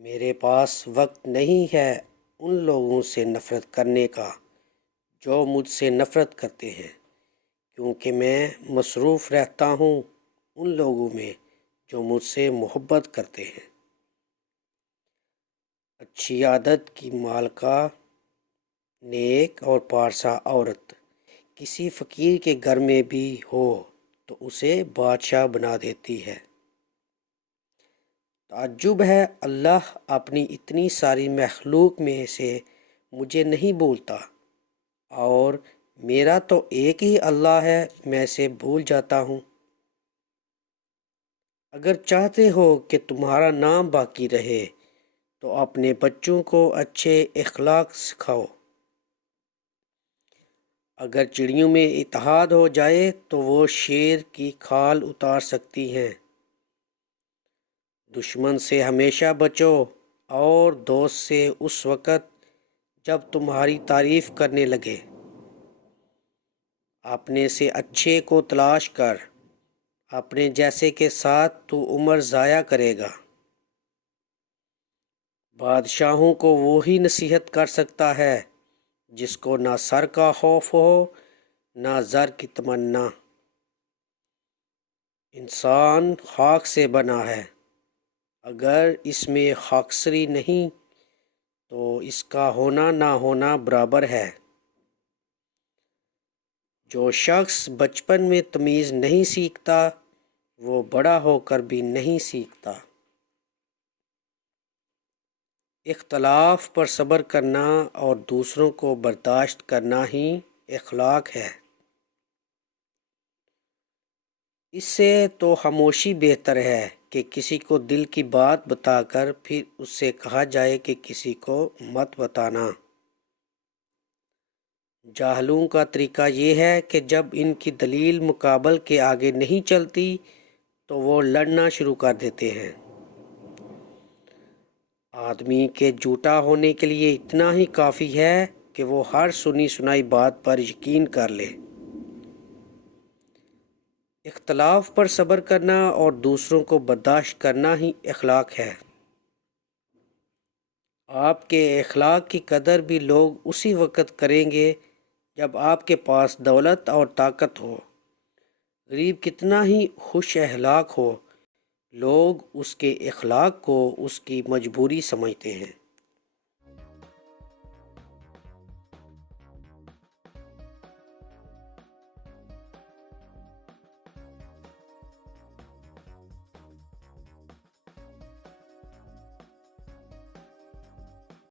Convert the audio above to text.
میرے پاس وقت نہیں ہے ان لوگوں سے نفرت کرنے کا جو مجھ سے نفرت کرتے ہیں، کیونکہ میں مصروف رہتا ہوں ان لوگوں میں جو مجھ سے محبت کرتے ہیں۔ اچھی عادت کی مالکہ، نیک اور پارسا عورت کسی فقیر کے گھر میں بھی ہو تو اسے بادشاہ بنا دیتی ہے۔ تعجب ہے اللہ اپنی اتنی ساری مخلوق میں سے مجھے نہیں بھولتا، اور میرا تو ایک ہی اللہ ہے، میں اسے بھول جاتا ہوں۔ اگر چاہتے ہو کہ تمہارا نام باقی رہے تو اپنے بچوں کو اچھے اخلاق سکھاؤ۔ اگر چڑیوں میں اتحاد ہو جائے تو وہ شیر کی کھال اتار سکتی ہیں۔ دشمن سے ہمیشہ بچو اور دوست سے اس وقت جب تمہاری تعریف کرنے لگے۔ اپنے سے اچھے کو تلاش کر، اپنے جیسے کے ساتھ تو عمر ضائع کرے گا۔ بادشاہوں کو وہی نصیحت کر سکتا ہے جس کو نہ سر کا خوف ہو نہ زر کی تمنا۔ انسان خاک سے بنا ہے، اگر اس میں خاکساری نہیں تو اس کا ہونا نہ ہونا برابر ہے۔ جو شخص بچپن میں تمیز نہیں سیکھتا وہ بڑا ہو کر بھی نہیں سیکھتا۔ اختلاف پر صبر کرنا اور دوسروں کو برداشت کرنا ہی اخلاق ہے۔ اس سے تو خاموشی بہتر ہے کہ کسی کو دل کی بات بتا کر پھر اس سے کہا جائے کہ کسی کو مت بتانا۔ جاہلوں کا طریقہ یہ ہے کہ جب ان کی دلیل مقابل کے آگے نہیں چلتی تو وہ لڑنا شروع کر دیتے ہیں۔ آدمی کے جھوٹا ہونے کے لیے اتنا ہی کافی ہے کہ وہ ہر سنی سنائی بات پر یقین کر لے۔ اختلاف پر صبر کرنا اور دوسروں کو برداشت کرنا ہی اخلاق ہے۔ آپ کے اخلاق کی قدر بھی لوگ اسی وقت کریں گے جب آپ کے پاس دولت اور طاقت ہو۔ غریب کتنا ہی خوش اخلاق ہو، لوگ اس کے اخلاق کو اس کی مجبوری سمجھتے ہیں۔